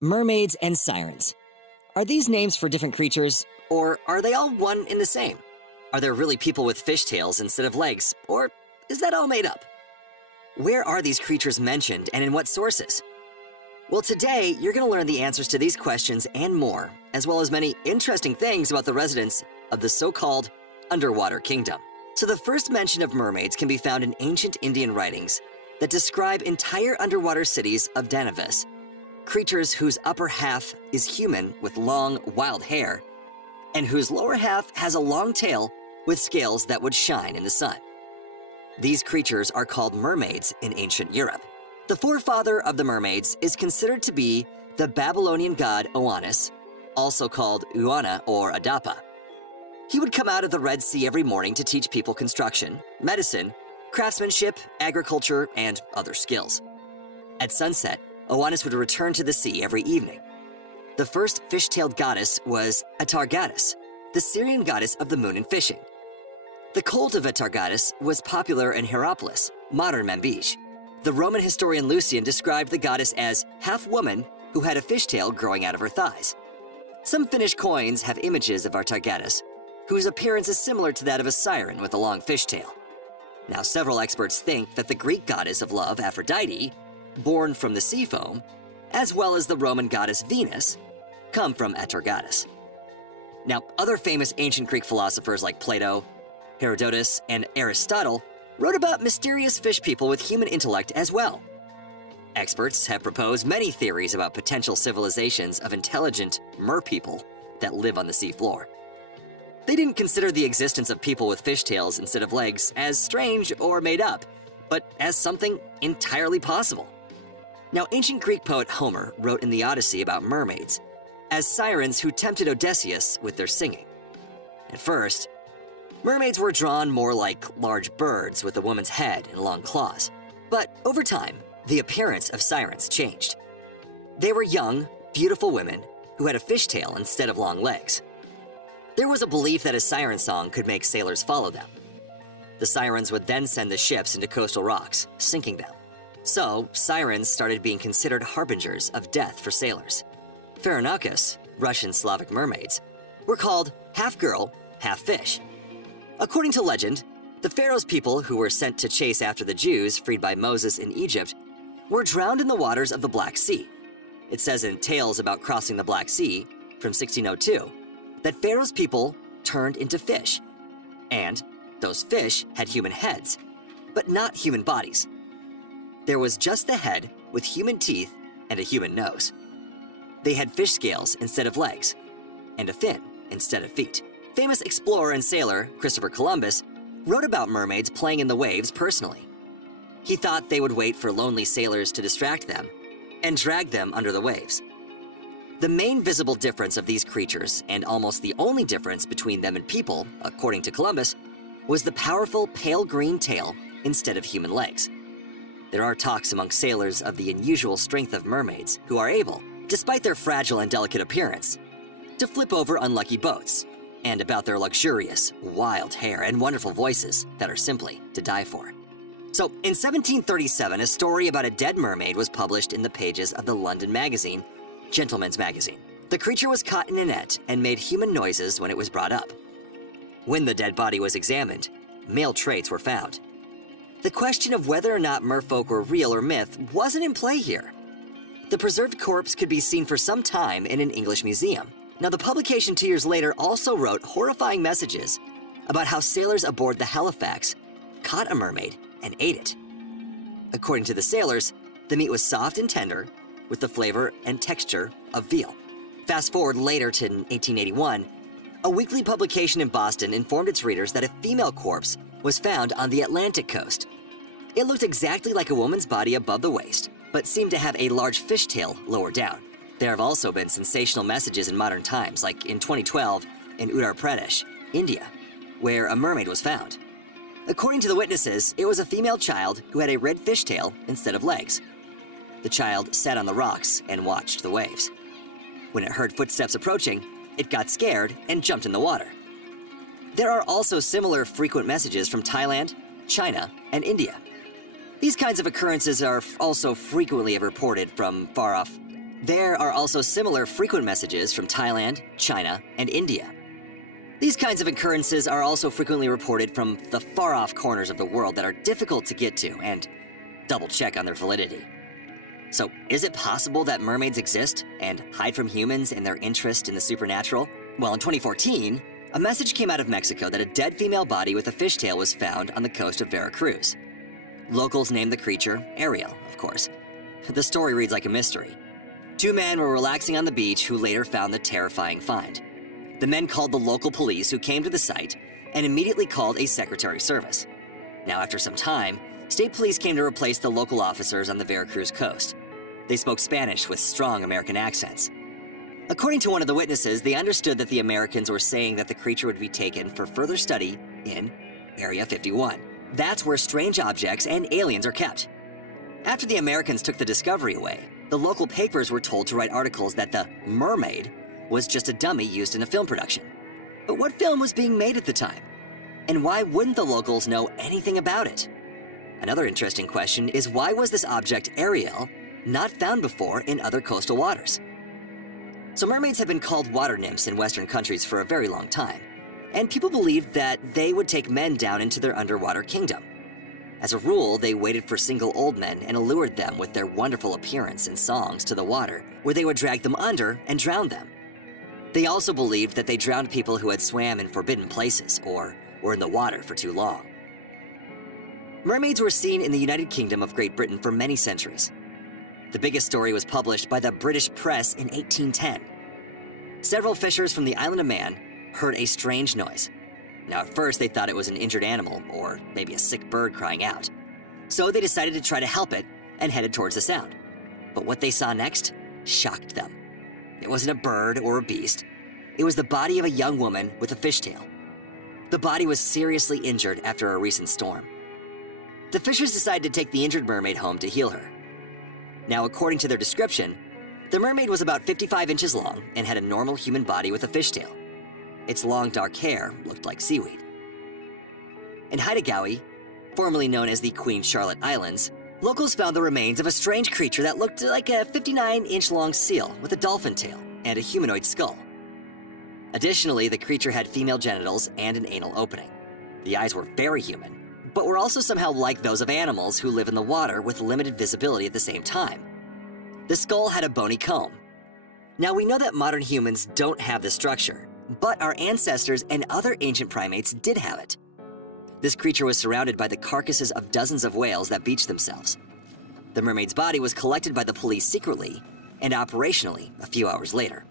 Mermaids and sirens. Are these names for different creatures, or are they all one and the same? Are there really people with fishtails instead of legs, or is that all made up? Where are these creatures mentioned and in what sources? Well, today you're going to learn the answers to these questions and more, as well as many interesting things about the residents of the so-called underwater kingdom. So the first mention of mermaids can be found in ancient Indian writings that describe entire underwater cities of Danavis, creatures whose upper half is human with long, wild hair, and whose lower half has a long tail with scales that would shine in the sun. These creatures are called mermaids in ancient Europe. The forefather of the mermaids is considered to be the Babylonian god Oannes, also called Uana or Adapa. He would come out of the Red Sea every morning to teach people construction, medicine, craftsmanship, agriculture, and other skills. At sunset, Oannes would return to the sea every evening. The first fish-tailed goddess was Atargatis, the Syrian goddess of the moon and fishing. The cult of Atargatis was popular in Hierapolis, modern Manbij. The Roman historian Lucian described the goddess as half-woman who had a fishtail growing out of her thighs. Some Finnish coins have images of Atargatis, whose appearance is similar to that of a siren with a long fishtail. Now, several experts think that the Greek goddess of love, Aphrodite, born from the sea foam, as well as the Roman goddess Venus, come from Atargatis. Now, other famous ancient Greek philosophers like Plato, Herodotus, and Aristotle wrote about mysterious fish people with human intellect as well. Experts have proposed many theories about potential civilizations of intelligent merpeople that live on the seafloor. They didn't consider the existence of people with fishtails instead of legs as strange or made up, but as something entirely possible. Now, ancient Greek poet Homer wrote in the Odyssey about mermaids as sirens who tempted Odysseus with their singing. At first, mermaids were drawn more like large birds with a woman's head and long claws. But over time, the appearance of sirens changed. They were young, beautiful women who had a fishtail instead of long legs. There was a belief that a siren song could make sailors follow them. The sirens would then send the ships into coastal rocks, sinking them. So, sirens started being considered harbingers of death for sailors. Pheronakas, Russian Slavic mermaids, were called half girl, half fish. According to legend, the Pharaoh's people who were sent to chase after the Jews freed by Moses in Egypt were drowned in the waters of the Black Sea. It says in Tales About Crossing the Black Sea from 1602 that Pharaoh's people turned into fish, and those fish had human heads, but not human bodies. There was just the head with human teeth and a human nose. They had fish scales instead of legs, and a fin instead of feet. Famous explorer and sailor Christopher Columbus wrote about mermaids playing in the waves personally. He thought they would wait for lonely sailors to distract them and drag them under the waves. The main visible difference of these creatures, and almost the only difference between them and people, according to Columbus, was the powerful pale green tail instead of human legs. There are talks among sailors of the unusual strength of mermaids who are able, despite their fragile and delicate appearance, to flip over unlucky boats, and about their luxurious, wild hair and wonderful voices that are simply to die for. So, in 1737, a story about a dead mermaid was published in the pages of the London magazine, Gentleman's Magazine. The creature was caught in a net and made human noises when it was brought up. When the dead body was examined, male traits were found. The question of whether or not merfolk were real or myth wasn't in play here. The preserved corpse could be seen for some time in an English museum. Now, the publication 2 years later also wrote horrifying messages about how sailors aboard the Halifax caught a mermaid and ate it. According to the sailors, the meat was soft and tender, with the flavor and texture of veal. Fast forward later to 1881, a weekly publication in Boston informed its readers that a female corpse was found on the Atlantic coast. It looked exactly like a woman's body above the waist, but seemed to have a large fishtail lower down. There have also been sensational messages in modern times, like in 2012 in Uttar Pradesh, India, where a mermaid was found. According to the witnesses, it was a female child who had a red fishtail instead of legs. The child sat on the rocks and watched the waves. When it heard footsteps approaching, it got scared and jumped in the water. There are also similar frequent messages from Thailand, China, and India. These kinds of occurrences are also frequently reported from far-off There are also similar frequent messages from Thailand, China, and India. These kinds of occurrences are also frequently reported from the far-off corners of the world that are difficult to get to and double-check on their validity. So, is it possible that mermaids exist and hide from humans in their interest in the supernatural? Well, in 2014, a message came out of Mexico that a dead female body with a fishtail was found on the coast of Veracruz. Locals named the creature Ariel, of course. The story reads like a mystery. Two men were relaxing on the beach who later found the terrifying find. The men called the local police, who came to the site and immediately called a secretary service. Now, after some time, state police came to replace the local officers on the Veracruz coast. They spoke Spanish with strong American accents. According to one of the witnesses, they understood that the Americans were saying that the creature would be taken for further study in Area 51. That's where strange objects and aliens are kept. After the Americans took the discovery away, the local papers were told to write articles that the Mermaid was just a dummy used in a film production. But what film was being made at the time? And why wouldn't the locals know anything about it? Another interesting question is, why was this object, Ariel, not found before in other coastal waters? So mermaids have been called water nymphs in Western countries for a very long time, and people believed that they would take men down into their underwater kingdom. As a rule, they waited for single old men and allured them with their wonderful appearance and songs to the water, where they would drag them under and drown them. They also believed that they drowned people who had swam in forbidden places or were in the water for too long. Mermaids were seen in the United Kingdom of Great Britain for many centuries. The biggest story was published by the British press in 1810. Several fishers from the Isle of Man heard a strange noise. Now, at first, they thought it was an injured animal or maybe a sick bird crying out. So they decided to try to help it and headed towards the sound. But what they saw next shocked them. It wasn't a bird or a beast. It was the body of a young woman with a fishtail. The body was seriously injured after a recent storm. The fishers decided to take the injured mermaid home to heal her. Now, according to their description, the mermaid was about 55 inches long and had a normal human body with a fishtail. Its long, dark hair looked like seaweed. In Haida, formerly known as the Queen Charlotte Islands, locals found the remains of a strange creature that looked like a 59-inch-long seal with a dolphin tail and a humanoid skull. Additionally, the creature had female genitals and an anal opening. The eyes were very human, but were also somehow like those of animals who live in the water with limited visibility at the same time. The skull had a bony comb. Now, we know that modern humans don't have this structure, but our ancestors and other ancient primates did have it. This creature was surrounded by the carcasses of dozens of whales that beached themselves. The mermaid's body was collected by the police secretly and operationally a few hours later.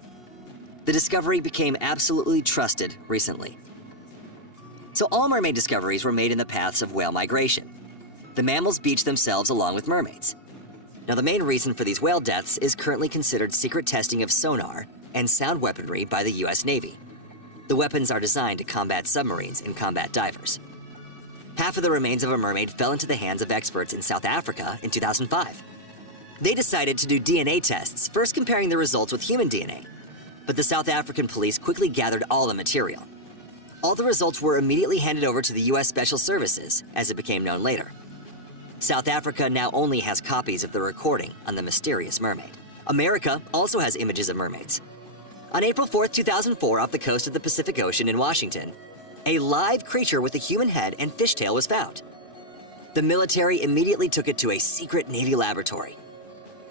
The discovery became absolutely trusted recently. So all mermaid discoveries were made in the paths of whale migration. The mammals beached themselves along with mermaids. Now, the main reason for these whale deaths is currently considered secret testing of sonar and sound weaponry by the US Navy. The weapons are designed to combat submarines and combat divers. Half of the remains of a mermaid fell into the hands of experts in South Africa in 2005. They decided to do DNA tests, first comparing the results with human DNA. But the South African police quickly gathered all the material. All the results were immediately handed over to the US Special Services, as it became known later. South Africa now only has copies of the recording on the mysterious mermaid. America also has images of mermaids. On April 4th, 2004, off the coast of the Pacific Ocean in Washington, a live creature with a human head and fishtail was found. The military immediately took it to a secret Navy laboratory.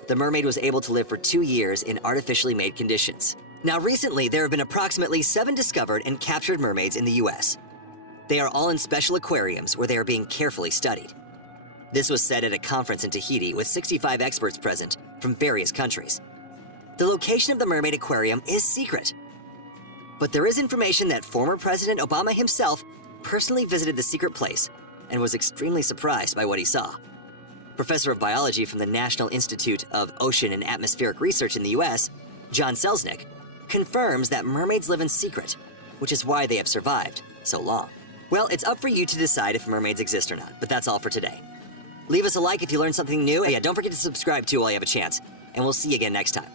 The mermaid was able to live for 2 years in artificially made conditions. Now, recently, there have been approximately 7 discovered and captured mermaids in the US. They are all in special aquariums where they are being carefully studied. This was said at a conference in Tahiti with 65 experts present from various countries. The location of the mermaid aquarium is secret. But there is information that former President Obama himself personally visited the secret place and was extremely surprised by what he saw. Professor of biology from the National Institute of Ocean and Atmospheric Research in the US, John Selznick, confirms that mermaids live in secret, which is why they have survived so long. Well, it's up for you to decide if mermaids exist or not, but that's all for today. Leave us a like if you learned something new, and yeah, don't forget to subscribe too while you have a chance, and we'll see you again next time.